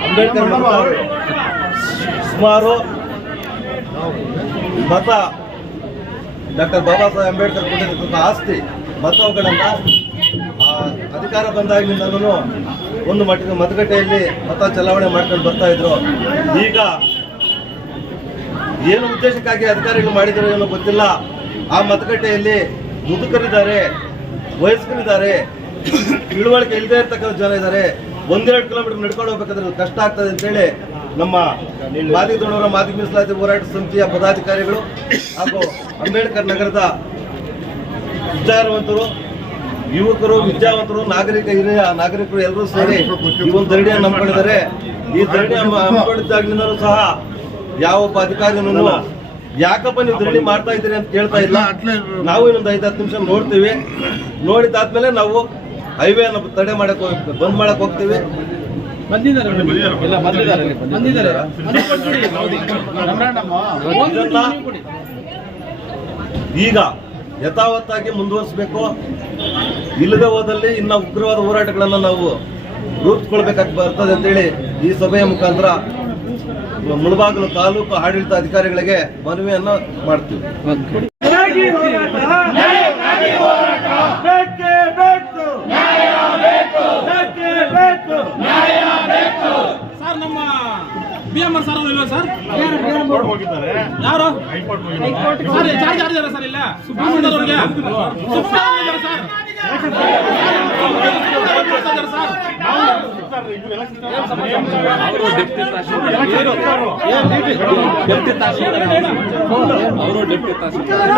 ಅಂಬೇಡ್ಕರ್ ಸುಮಾರು ಮತ ಡಾಕ್ಟರ್ ಬಾಬಾ ಸಾಹೇಬ್ ಅಂಬೇಡ್ಕರ್ ಕೊಟ್ಟಿರ್ತಕ್ಕಂಥ ಆಸ್ತಿ ಮತಗಳನ್ನು ಅಧಿಕಾರ ಬಂದಾಗಿನಿಂದಲೂ ಒಂದು ಮಟ್ಟಿಗೆ ಮತಗಟ್ಟೆಯಲ್ಲಿ ಮತ ಚಲಾವಣೆ ಮಾಡ್ಕೊಂಡು ಬರ್ತಾ ಇದ್ರು. ಈಗ ಏನು ಉದ್ದೇಶಕ್ಕಾಗಿ ಅಧಿಕಾರಿಗಳು ಮಾಡಿದ್ರು ಏನೋ ಗೊತ್ತಿಲ್ಲ. ಆ ಮತಗಟ್ಟೆಯಲ್ಲಿ ಮುದುಕರಿದ್ದಾರೆ ವಯಸ್ಕರಿದ್ದಾರೆ. ತಿಳುವಳಿಕೆ ಇಲ್ಲದೆ ಇರ್ತಕ್ಕಂಥ ಜನ ಇದ್ದಾರೆ. ಒಂದೆರಡು ಕಿಲೋಮೀಟರ್ ನಡ್ಕೊಂಡು ಹೋಗ್ಬೇಕಾದ್ರೆ ಕಷ್ಟ ಆಗ್ತದೆ ಅಂತೇಳಿ ನಮ್ಮ ಮಾದಿ ದೊಡ್ಡವರ ಮಾದಿ ಮೀಸಲಾತಿ ಹೋರಾಟ ಸಮಿತಿಯ ಪದಾಧಿಕಾರಿಗಳು ಹಾಗೂ ಅಂಬೇಡ್ಕರ್ ನಗರದ ವಿಚಾರವಂತರು ಯುವಕರು ವಿದ್ಯಾವಂತರು ನಾಗರಿಕ ಹಿರಿಯ ನಾಗರಿಕರು ಎಲ್ಲರೂ ಸೇರಿ ಈ ಒಂದು ಧರಣಿಯನ್ನು ಹಮ್ಮಿಕೊಂಡಿದ್ದಾರೆ. ಈ ಧರಣಿ ಹಮ್ಮ- ಹಮ್ಮಿಕೊಂಡಿದ್ದಾಗಿನಿಂದಲೂ ಸಹ ಯಾವ ಒಬ್ಬ ಅಧಿಕಾರಿನೂ ಯಾಕಪ್ಪ ನೀವು ಧರಣಿ ಮಾಡ್ತಾ ಇದ್ದೀರಿ ಅಂತ ಕೇಳ್ತಾ ಇಲ್ಲ. ನಾವು ಇನ್ನೊಂದು ಐದು ಹತ್ತು ನಿಮಿಷ ನೋಡ್ತೀವಿ. ನೋಡಿದಾದ್ಮೇಲೆ ನಾವು ಹೈವೇ ತಡೆ ಮಾಡಕ್ ಹೋಗ್- ಬಂದ್ ಮಾಡಕ್ ಹೋಗ್ತೀವಿ. ಬಂದಿದ್ದಾರೆ ಎಲ್ಲ ಬಂದಿದ್ದಾರೆ. ಬಂದಿದ್ದಾರೆ. ಇದನ್ನ ಈಗ ಯಥಾವತ್ತಾಗಿ ಮುಂದುವರಿಸಬೇಕು. ಇಲ್ಲದೆ ಹೋದಲ್ಲಿ ಇನ್ನ ಉಗ್ರವಾದ ಹೋರಾಟಗಳನ್ನ ನಾವು ರೂಪಿಸ್ಕೊಳ್ಬೇಕಾಗಿ ಬರ್ತದೆ ಅಂತೇಳಿ ಈ ಸಭೆಯ ಮುಖಾಂತರ ಮುಳಬಾಗಿಲು ತಾಲೂಕು ಆಡಳಿತ ಅಧಿಕಾರಿಗಳಿಗೆ ಮನವಿಯನ್ನು ಮಾಡ್ತೀವಿ ಸರ್ ನಮ್ಮ ಬಿ ಎಂ ಆರ್ ಸರ್ ಅವ್ರು ಇಲ್ವಾ ಸರ್ ಯಾರು? ಸರ್ ಚಾರ್ಜ್ ಸರ್ ಇಲ್ಲ? ಸುಬ್ರಹ್ಮಣ್ಯ ಅವ್ರಿಗೆ? ಸುಬ್ರಹ್ಮಣ್ಯ ಇದ್ದಾರೆ ಸರ್ ಸುಬ್ರಹ್ಮಣ್ಯ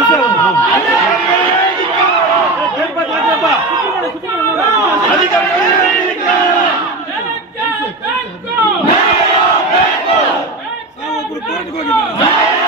ಸರ್ ಸರ್ ಒಬ್ರು ಕೋರ್ಟ್ಗೆ ಹೋಗಿದ್ದಾರೆ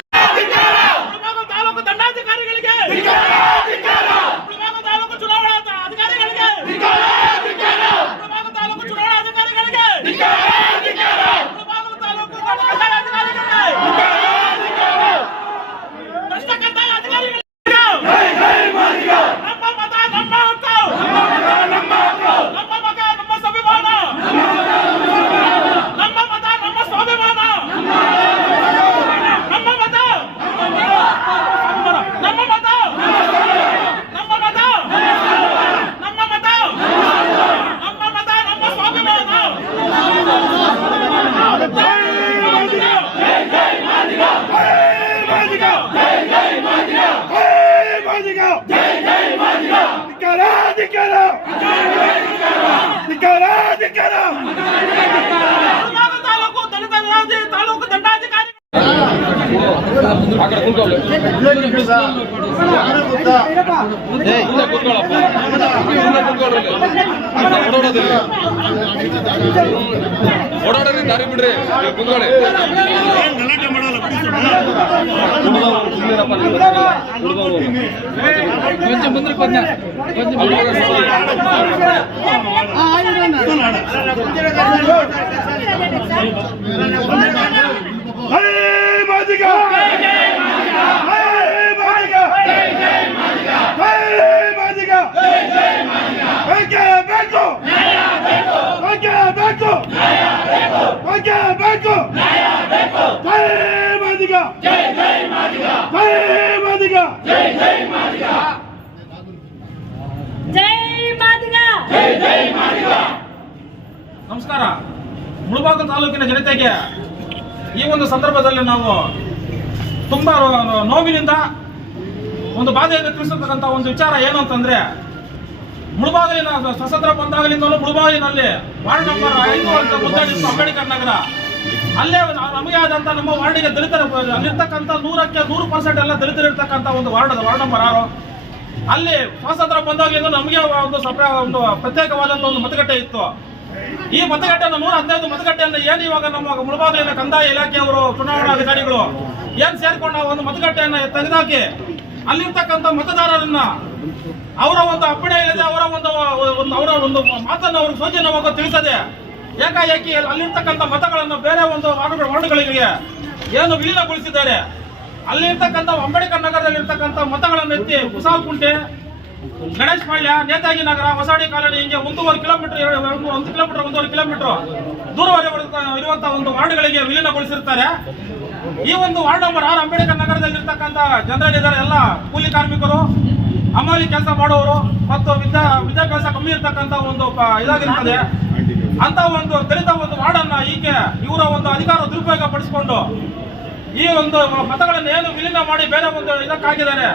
ತಾಲೂಕು ದಂಡಾಧಿಕಾರಿಗಳಿಗೆ ಮುಳಬಾಗಿಲು ತಾಲೂಕು ಚುನಾವಣಾ ಅಧಿಕಾರಿಗಳಿಗೆ ಮುಳಬಾಗಿಲು ತಾಲೂಕು ಚುನಾವಣಾ ಅಧಿಕಾರಿಗಳಿಗೆ ಮುಳಬಾಗಿಲು ತಾಲೂಕು ದಂಡಾಧಿಕಾರಿಗಳಿಗೆ ಭ್ರಷ್ಟಕರ್ತ ಅಧಿಕಾರಿಗಳಿಗೆ ನಮ್ಮ ಮತ ನಮ್ಮ ಹಕ್ಕು ನಮ್ಮ ಮತ ನಮ್ಮ ಸ್ವಾಭಿಮಾನ ನಮ್ಮ ಮತ ನಮ್ಮ ಸ್ವಾಭಿಮಾನ ನಮ್ಮ ಮತ ನಮ್ಮ ಮತ ನಮ್ಮ ಮತ ನಮ್ಮ ಮತ ನಮ್ಮ ಮತ ನಮ್ಮ ಸ್ವಾಭಿಮಾನ ಮುಳಬಾಗಿಲು ತಾಲೂಕು ದಲಿತ ವಿರೋಧಿ ತಾಲೂಕು ದಂಡಾಧಿಕಾರಿ ಓಡಾಡ್ರಿ ದಾರಿ ಬಿಡ್ರಿ ಕುತ್ಕೊಳ್ಳಿ కొంచెం ముందుకు కొంచెం కొంచెం ಜೈ ಮಾದಿಗ ನಮಸ್ಕಾರ. ಮುಳಬಾಗಲು ತಾಲೂಕಿನ ಜನತೆಗೆ ಈ ಒಂದು ಸಂದರ್ಭದಲ್ಲಿ ನಾವು ತುಂಬಾ ನೋವಿನಿಂದ ಒಂದು ಬಾಧೆಯನ್ನು ತಿಳಿಸತಕ್ಕಂಥ ಒಂದು ವಿಚಾರ ಏನು ಅಂತಂದ್ರೆ, ಮುಳಬಾಗಿಲಿನ ಸಶಸ್ತ್ರ ಬಂದಾಗಲಿಂದಲೂ ಮುಳಬಾಗಿಲಿನಲ್ಲಿ ವಾರ್ಡ್ ನಂಬರ್ ಐದು ಅಂತ ಮುದ್ದಾಡಿತ್ತು ಅಂಬೇಡ್ಕರ್ ನಗರ. ಅಲ್ಲೇ ನಮಗೆ ಆದಂತ ನಮ್ಮ ವಾರ್ಡಿಗೆ ದಲಿತರ, ಅಲ್ಲಿರ್ತಕ್ಕಂಥ ನೂರಕ್ಕೆ ನೂರು ಪರ್ಸೆಂಟ್ ಎಲ್ಲ ದಲಿತರು ಇರ್ತಕ್ಕಂಥ ಒಂದು ವಾರ್ಡ್ ವಾರ್ಡ್ ನಂಬರ್ ಆರು. ಅಲ್ಲಿ ಸ್ವಾತಂತ್ರ್ಯ ಬಂದಾಗಲಿಂದ ನಮಗೆ ಒಂದು ಸಪ್ರ ಒಂದು ಪ್ರತ್ಯೇಕವಾದಂಥ ಒಂದು ಮತಗಟ್ಟೆ ಇತ್ತು. ಈ ಮತಗಟ್ಟೆಯನ್ನು ನೂರ ಹದಿನೈದು ಮತಗಟ್ಟೆಯನ್ನು ಏನು ಇವಾಗ ನಮ್ಮ ಮುಳಬಾಗಿಲಿನ ಕಂದಾಯ ಇಲಾಖೆಯವರು ಚುನಾವಣಾಧಿಕಾರಿಗಳು ಏನ್ ಸೇರ್ಕೊಂಡು ಒಂದು ಮತಗಟ್ಟೆಯನ್ನು ತೆಗೆದಾಕಿ, ಅಲ್ಲಿರ್ತಕ್ಕಂಥ ಮತದಾರರನ್ನ ಅವರ ಒಂದು ಅಪ್ಪಣೆ ಇಲ್ಲದೆ ಅವರ ಒಂದು ಅವರ ಒಂದು ಮಾತನ್ನು ಅವ್ರಿಗೆ ಸೂಚನೆ ತಿಳಿಸದೆ ಏಕಾಏಕಿ ಅಲ್ಲಿರ್ತಕ್ಕಂಥ ಮತಗಳನ್ನು ಬೇರೆ ಒಂದು ವಾರ್ಡ್ ವಾರ್ಡ್ಗಳಿಗೆ ಏನು ವಿಲೀನಗೊಳಿಸಿದ್ದಾರೆ? ಅಲ್ಲಿರ್ತಕ್ಕಂಥ ಅಂಬೇಡ್ಕರ್ ನಗರದಲ್ಲಿರ್ತಕ್ಕಂಥ ಮತಗಳನ್ನು ಎತ್ತಿ ಹುಸಾಲ್ಕುಂಟೆ ಗಣೇಶ್ ಪಾಳ್ಯ, ನೇತಾಜಿ ನಗರ ಹೊಸಾಡಿ ಕಾಲೋನಿ ಹಿಂಗೆ ಒಂದೂವರೆ ಕಿಲೋಮೀಟರ್ ಒಂದು ಕಿಲೋಮೀಟರ್ ಒಂದೂವರೆ ಕಿಲೋಮೀಟರ್ ದೂರವರೆ ಇರುವಂತಹ ಒಂದು ವಾರ್ಡ್ಗಳಿಗೆ ವಿಲೀನಗೊಳಿಸಿರ್ತಾರೆ. ಈ ಒಂದು ವಾರ್ಡ್ ನಂಬರ್ ಆರು ಅಂಬೇಡ್ಕರ್ ನಗರದಲ್ಲಿರ್ತಕ್ಕಂಥ ಜನರಲ್ಲಿದ್ದಾರೆ ಎಲ್ಲ ಕೂಲಿ ಕಾರ್ಮಿಕರು, ಅಮಾಲಿ ಕೆಲಸ ಮಾಡೋರು ಮತ್ತು ವಿದ್ಯಾ ವಿದ್ಯಾಭ್ಯಾಸ ಕಮ್ಮಿ ಇರ್ತಕ್ಕಂಥ ಒಂದು ಇದಾಗಿರ್ತದೆ. ಅಂತ ಒಂದು ದಲಿತ ಒಂದು ವಾರ್ಡನ್ನ ಈಕೆ ಇವರ ಒಂದು ಅಧಿಕಾರ ದುರುಪಯೋಗ ಪಡಿಸಿಕೊಂಡು ಈ ಒಂದು ಮತಗಳನ್ನು ಏನು ವಿಲೀನ ಮಾಡಿ ಬೇರೆ ಒಂದು ಇದಕ್ಕಾಗಿದ್ದಾರೆ.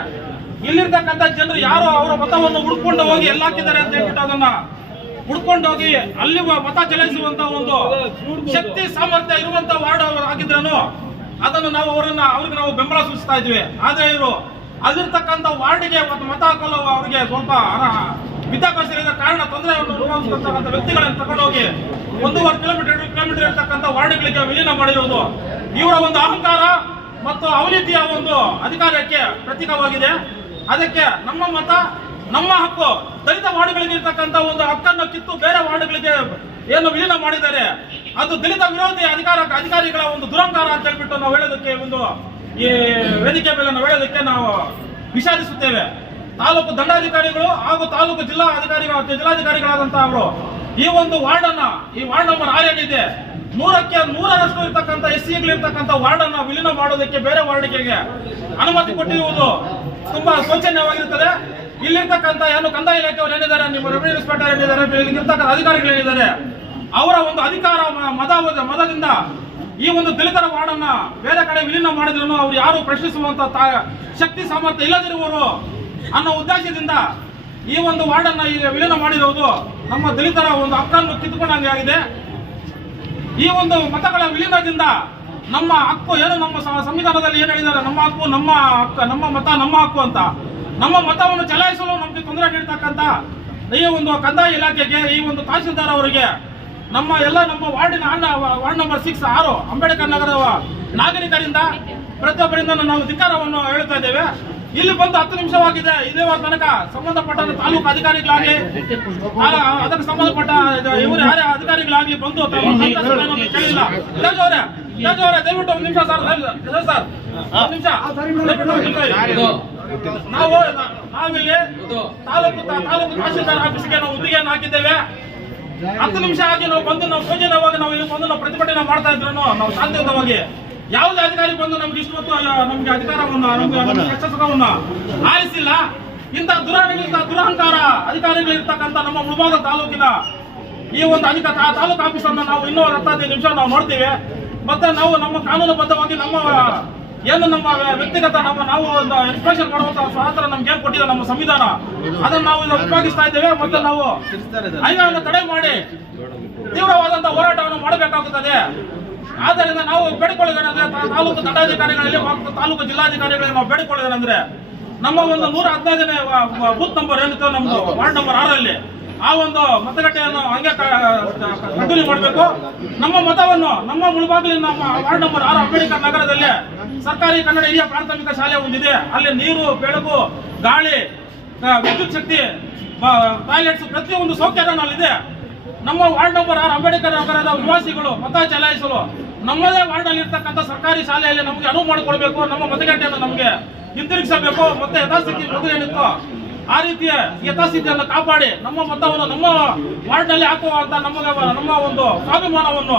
ಇಲ್ಲಿರ್ತಕ್ಕಂಥ ಜನರು ಯಾರು ಅವರ ಮತವನ್ನು ಹುಡ್ಕೊಂಡು ಹೋಗಿ ಎಲ್ಲ ಹಾಕಿದ್ದಾರೆ ಅಂತ ಹೇಳ್ಬಿಟ್ಟು ಅದನ್ನ ಹುಡ್ಕೊಂಡು ಹೋಗಿ ಅಲ್ಲಿ ಮತ ಚಲಾಯಿಸುವಂತ ಒಂದು ಶಕ್ತಿ ಸಾಮರ್ಥ್ಯ ಇರುವಂತ ವಾರ್ಡ್ ಅವರು ಆಗಿದ್ರನು ಅದನ್ನು ನಾವು ಅವರನ್ನ ಅವ್ರಿಗೆ ನಾವು ಬೆಂಬಲ ಸೂಚಿಸ್ತಾ ಇದ್ವಿ. ಆದ್ರೆ ಇವರು ಅಲ್ಲಿರ್ತಕ್ಕಂಥ ವಾರ್ಡ್ಗೆ ಮತ ಹಾಕಲು ಅವರಿಗೆ ಸ್ವಲ್ಪ ವಿದ್ಯಾಭ್ಯಾಸ ಕಾರಣ ತೊಂದರೆ ಅನುಭವಿಸ್ತಕ್ಕಂಥ ವ್ಯಕ್ತಿಗಳನ್ನು ತಗೊಂಡೋಗಿ ಒಂದೂವರೆ ಕಿಲೋಮೀಟರ್, ಎರಡು ಕಿಲೋಮೀಟರ್ ಇರತಕ್ಕಂಥ ವಾರ್ಡ್ಗಳಿಗೆ ವಿಲೀನ ಮಾಡಿರುವುದು ಇವರ ಒಂದು ಅಹಂಕಾರ ಮತ್ತು ಅವನೀತಿಯ ಒಂದು ಅಧಿಕಾರಕ್ಕೆ ಪ್ರತೀಕವಾಗಿದೆ. ಅದಕ್ಕೆ ನಮ್ಮ ಮತ, ನಮ್ಮ ಹಕ್ಕು. ದಲಿತ ವಾರ್ಡ್ಗಳಿಗೆ ಇರ್ತಕ್ಕಂಥ ಒಂದು ಹಕ್ಕನ್ನು ಕಿತ್ತು ಬೇರೆ ವಾರ್ಡ್ಗಳಿಗೆ ಏನು ವಿಲೀನ ಮಾಡಿದ್ದಾರೆ. ಅದು ದಲಿತ ವಿರೋಧಿ ಅಧಿಕಾರ, ಅಧಿಕಾರಿಗಳ ಒಂದು ದುರಂಕಾರ ಅಂತ ಹೇಳ್ಬಿಟ್ಟು ನಾವು ಹೇಳೋದಕ್ಕೆ ಒಂದು ಈ ವೇದಿಕೆ ಮೇಲೆ ನಾವು ಹೇಳೋದಕ್ಕೆ ನಾವು ವಿಷಾದಿಸುತ್ತೇವೆ. ತಾಲೂಕು ದಂಡಾಧಿಕಾರಿಗಳು ಹಾಗೂ ತಾಲೂಕು ಜಿಲ್ಲಾ ಅಧಿಕಾರಿಗಳು ಜಿಲ್ಲಾಧಿಕಾರಿಗಳಾದಂತಹ ಅವರು, ಈ ಒಂದು ವಾರ್ಡ್ ಅನ್ನ ಈ ವಾರ್ಡ್ ನಂಬರ್ ಆರ್ ಏನಿದೆ ನೂರಕ್ಕೆ ನೂರರಷ್ಟು ಇರ್ತಕ್ಕಂಥ ಎಸ್ ಸಿಗಳಿರ್ತಕ್ಕಂಥ ವಾರ್ಡ್ ಅನ್ನ ವಿಲೀನ ಮಾಡೋದಕ್ಕೆ ಬೇರೆ ವಾರ್ಡ್ಗೆ ಅನುಮತಿ ಕೊಟ್ಟಿರುವುದು ತುಂಬಾ ಶೋಚನೀಯವಾಗಿರುತ್ತದೆ. ಇಲ್ಲಿರ್ತಕ್ಕಂಥ ಏನು ಕಂದಾಯ ಇಲಾಖೆಯವರು ಏನಿದ್ದಾರೆ, ನಿಮ್ಮ ರೆವಿನ್ಯೂ ಇನ್ಸ್ಪೆಕ್ಟರ್ ಏನಿದ್ದಾರೆ ಇಲ್ಲಿರ್ತಕ್ಕಂಥ ಅಧಿಕಾರಿಗಳು ಏನಿದ್ದಾರೆ, ಅವರ ಒಂದು ಅಧಿಕಾರ ಮದ, ಮದದಿಂದ ಈ ಒಂದು ದಲಿತರ ವಾರ್ಡನ್ನ ಬೇರೆ ಕಡೆ ವಿಲೀನ ಮಾಡಿದ್ರು ಅವ್ರು ಯಾರು ಪ್ರಶ್ನಿಸುವಂತ ಶಕ್ತಿ ಸಾಮರ್ಥ್ಯ ಇಲ್ಲದಿರುವವರು ಅನ್ನೋ ಉದ್ದೇಶದಿಂದ ಈ ಒಂದು ವಾರ್ಡನ್ನು ಈಗ ವಿಲೀನ ಮಾಡಿರುವುದು ನಮ್ಮ ದಲಿತರ ಒಂದು ಹಕ್ಕನ್ನು ಕಿತ್ತುಕೊಂಡಂಗೆ ಆಗಿದೆ. ಈ ಒಂದು ಮತಗಳ ವಿಲೀನದಿಂದ ನಮ್ಮ ಹಕ್ಕು ಏನು? ನಮ್ಮ ಸಂವಿಧಾನದಲ್ಲಿ ಏನು ಹೇಳಿದ್ದಾರೆ? ನಮ್ಮ ಹಕ್ಕು ನಮ್ಮ ಹಕ್ಕು ನಮ್ಮ ಮತ, ನಮ್ಮ ಹಕ್ಕು ಅಂತ. ನಮ್ಮ ಮತವನ್ನು ಚಲಾಯಿಸಲು ನಮಗೆ ತೊಂದರೆ ನೀಡ್ತಕ್ಕಂಥ ಈ ಒಂದು ಕಂದಾಯ ಇಲಾಖೆಗೆ, ಈ ಒಂದು ತಹಶೀಲ್ದಾರ್ ಅವರಿಗೆ ನಮ್ಮ ಎಲ್ಲ ನಮ್ಮ ವಾರ್ಡಿನ ವಾರ್ಡ್ ನಂಬರ್ ಸಿಕ್ಸ್ ಆರು ಅಂಬೇಡ್ಕರ್ ನಗರದ ನಾಗರಿಕರಿಂದ ಪ್ರತಿಯೊಬ್ಬರಿಂದ ನಾವು ಧಿಕ್ಕಾರವನ್ನು ಹೇಳ್ತಾ ಇದ್ದೇವೆ. ಇಲ್ಲಿ ಬಂದು ಹತ್ತು ನಿಮಿಷವಾಗಿದೆ ಇದೇ ತನಕ ಸಂಬಂಧಪಟ್ಟ ತಾಲೂಕು ಅಧಿಕಾರಿಗಳಾಗ್ಲಿ ಅದಕ್ಕೆ ಸಂಬಂಧಪಟ್ಟ ಇವರು ಯಾರೇ ಅಧಿಕಾರಿಗಳಾಗ್ಲಿ ಬಂದು ಕೇಳಿಲ್ಲ. ಅವರೇ ಅವರೇ ದಯವಿಟ್ಟು ಒಂದು ನಿಮಿಷ ಸರ್ ಸರ್ ಒಂದು ನಿಮಿಷ. ನಾವು ನಾವಿಲ್ಲಿ ತಾಲೂಕು ತಾಲೂಕು ತಹಶೀಲ್ದಾರ್ ಆಫೀಸ್ಗೆ ನಾವು ಹಾಕಿದ್ದೇವೆ. ಹತ್ತು ನಿಮಿಷ ಆಗಿ ನಾವು ಬಂದು ನಾವು ಸೌಜನ್ಯವಾಗಿ ನಾವು ಇಲ್ಲಿ ಬಂದು ನಾವು ಪ್ರತಿಭಟನೆ ಮಾಡ್ತಾ ಇದ್ರು ನಾವು ಶಾಂತಿಯುತವಾಗಿ ಯಾವುದೇ ಅಧಿಕಾರಿ ಬಂದು ನಮ್ಗೆ ಇಷ್ಟು ಹೊತ್ತು ನಮ್ಗೆ ಅಧಿಕಾರವನ್ನು ನಮ್ಗೆ ಕೆಲಸವನ್ನು ಆಲಿಸಿಲ್ಲ ಇಂಥ ದುರಾಡಳಿತ ದುರಹಂಕಾರ ಅಧಿಕಾರಿಗಳು ಇರ್ತಕ್ಕಂಥ ನಮ್ಮ ಮುಳಬಾಗ ತಾಲೂಕಿನ ಈ ಒಂದು ಅಧಿಕ ತಾಲೂಕು ಆಫೀಸ್ ಅನ್ನು ನಾವು ಇನ್ನೂ ಹತ್ತಾದ ನಿಮಿಷ ನಾವು ನೋಡ್ತೀವಿ. ಮತ್ತೆ ನಾವು ನಮ್ಮ ಕಾನೂನುಬದ್ಧವಾಗಿ ನಮ್ಮ ಏನು ನಮ್ಮ ವ್ಯಕ್ತಿಗತ ನಮ್ಮ ನಾವು ಒಂದು ಎಕ್ಸ್ಪ್ರೆಷನ್ ಮಾಡುವಂತಹ ಸ್ವಾತಂತ್ರ್ಯ ನಮ್ಗೆ ಏನ್ ಕೊಟ್ಟಿದೆ ನಮ್ಮ ಸಂವಿಧಾನ. ಅದನ್ನ ನಾವು ಇಲ್ಲಿ ಉಪಯೋಗಿಸ್ತಾ ಇದ್ದೇವೆ. ಮತ್ತೆ ನಾವು ಅಯ್ಯವನ್ನು ತಡೆ ಮಾಡಿ ತೀವ್ರವಾದಂತಹ ಹೋರಾಟವನ್ನು ಮಾಡಬೇಕಾಗುತ್ತದೆ. ಆದ್ದರಿಂದ ನಾವು ಬೇಡಿಕೊಳ್ಳೋದೇನೆಂದ್ರೆ ತಾಲೂಕು ದಂಡಾಧಿಕಾರಿಗಳಲ್ಲಿ ತಾಲೂಕು ಜಿಲ್ಲಾಧಿಕಾರಿಗಳಲ್ಲಿ ನಾವು ಬೇಡಿಕೊಳ್ಳೋದೇನೆಂದ್ರೆ ನಮ್ಮ ಒಂದು ನೂರ ಹದಿನೈದನೇ ಬೂತ್ ನಂಬರ್ ಏನಿತ್ತು ನಮ್ದು ವಾರ್ಡ್ ನಂಬರ್ ಆರಲ್ಲಿ ಆ ಒಂದು ಮತಗಟ್ಟೆಯನ್ನು ಹಂಗೆ ಕಂಟಿನ್ಯೂ ಮಾಡಬೇಕು. ನಮ್ಮ ಮತವನ್ನು ನಮ್ಮ ಮುಳುಬಾಗಿಲಿನ ನಮ್ಮ ವಾರ್ಡ್ ನಂಬರ್ ಆರು ಅಂಬೇಡ್ಕರ್ ನಗರದಲ್ಲಿ ಸರ್ಕಾರಿ ಕನ್ನಡ ಹಿರಿಯ ಪ್ರಾಥಮಿಕ ಶಾಲೆ ಒಂದಿದೆ. ಅಲ್ಲಿ ನೀರು, ಬೆಳಕು, ಗಾಳಿ ವಿದ್ಯುತ್ ಶಕ್ತಿ ಟಾಯ್ಲೆಟ್ಸ್ ಪ್ರತಿಯೊಂದು ಸೌಕರ್ಯ ಅಲ್ಲಿದೆ ನಮ್ಮ ವಾರ್ಡ್ ನಂಬರ್ ಆರು ಅಂಬೇಡ್ಕರ್ ನಗರದ ನಿವಾಸಿಗಳು ಮತ ಚಲಾಯಿಸಲು ನಮ್ಮದೇ ವಾರ್ಡ್ ಅಲ್ಲಿ ಇರ್ತಕ್ಕಂಥ ಸರ್ಕಾರಿ ಶಾಲೆಯಲ್ಲಿ ನಮಗೆ ಅನುವು ಮಾಡಿಕೊಡ್ಬೇಕು ನಮ್ಮ ಮತಗಟ್ಟೆಯನ್ನು ನಮಗೆ ಹಿಂತಿರುಗಿಸಬೇಕು ಮತ್ತೆ ಯಥಾಸ್ಥಿತಿ ಮೊದಲೇನಿತ್ತು ಆ ರೀತಿಯ ಯಥಾಸ್ಥಿತಿಯನ್ನು ಕಾಪಾಡಿ ನಮ್ಮ ಮತವನ್ನು ನಮ್ಮ ವಾರ್ಡ್ನಲ್ಲಿ ಹಾಕುವಂತ ನಮಗೆ ನಮ್ಮ ಒಂದು ಸ್ವಾಭಿಮಾನವನ್ನು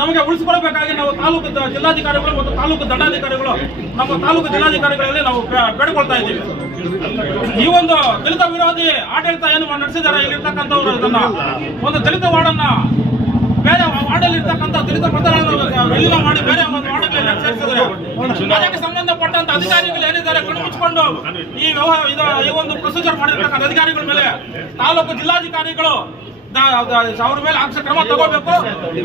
ನಮಗೆ ಉಳಿಸಿಕೊಡಬೇಕಾಗಿ ನಾವು ತಾಲೂಕು ಜಿಲ್ಲಾಧಿಕಾರಿಗಳು ಮತ್ತು ತಾಲೂಕು ದಂಡಾಧಿಕಾರಿಗಳು, ನಮ್ಮ ತಾಲೂಕು ಜಿಲ್ಲಾಧಿಕಾರಿಗಳಲ್ಲಿ ನಾವು ಬೇಡ್ಕೊಳ್ತಾ ಇದ್ದೀವಿ. ಈ ಒಂದು ದಲಿತ ವಿರೋಧಿ ಆಡಳಿತ ಏನು ನಡೆಸಿದ್ದಾರೆ, ಇಲ್ಲಿರ್ತಕ್ಕಂಥವ್ರು ಇದನ್ನ ಒಂದು ದಲಿತ ವಾರ್ಡನ್ನ ಬೇರೆ ವಾರ್ಡಲ್ಲಿ ಇರ್ತಕ್ಕಂಥ ದಲಿತ ಮತಗಳನ್ನು ಮಾಡಿ ಬೇರೆ ಒಂದು ವಾರ್ಡ್ಗಳಲ್ಲಿ ಯಾಕೆ ಅದಕ್ಕೆ ಸಂಬಂಧಪಟ್ಟಂತ ಅಧಿಕಾರಿಗಳು ಏನಿದ್ದಾರೆ ಕಣ್ಣು ಮುಚ್ಕೊಂಡು ಈ ವ್ಯವಹಾರ ಈ ಒಂದು ಪ್ರೊಸೀಜರ್ ಮಾಡಿರ್ತಕ್ಕಂಥ ಅಧಿಕಾರಿಗಳ ಮೇಲೆ ತಾಲೂಕು ಜಿಲ್ಲಾಧಿಕಾರಿಗಳು ಅವ್ರ ಮೇಲೆ ಆಕ್ಷ ಕ್ರಮ ತಗೋಬೇಕು.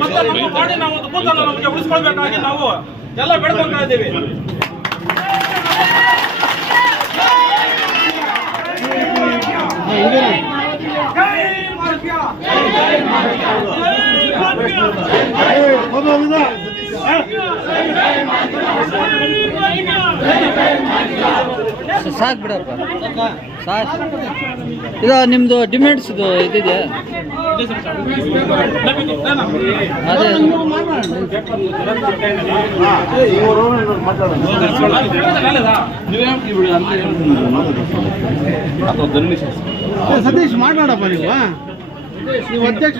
ಮತ್ತೆ ನಮ್ಮ ಮಾಡಿ ನಾವು ಒಂದು ಭೂತನ ನಮಗೆ ಉಳಿಸ್ಕೊಳ್ಬೇಕಾಗಿ ನಾವು ಎಲ್ಲ ಬೆಳ್ಕೊಂತ ಇದ್ದೀವಿ. ಸಾಕು ಬಿಡಪ್ಪ. ಸಾಕು. ಇದು ನಿಮ್ಮದು ಡಿಮ್ಯಾಂಡ್ಸ್ ಇದು ಇದಿದೆ ಅದೇ. ಸತೀಶ್ ಮಾತಾಡಪ್ಪ ನೀವು ನೀವು ಅಧ್ಯಕ್ಷ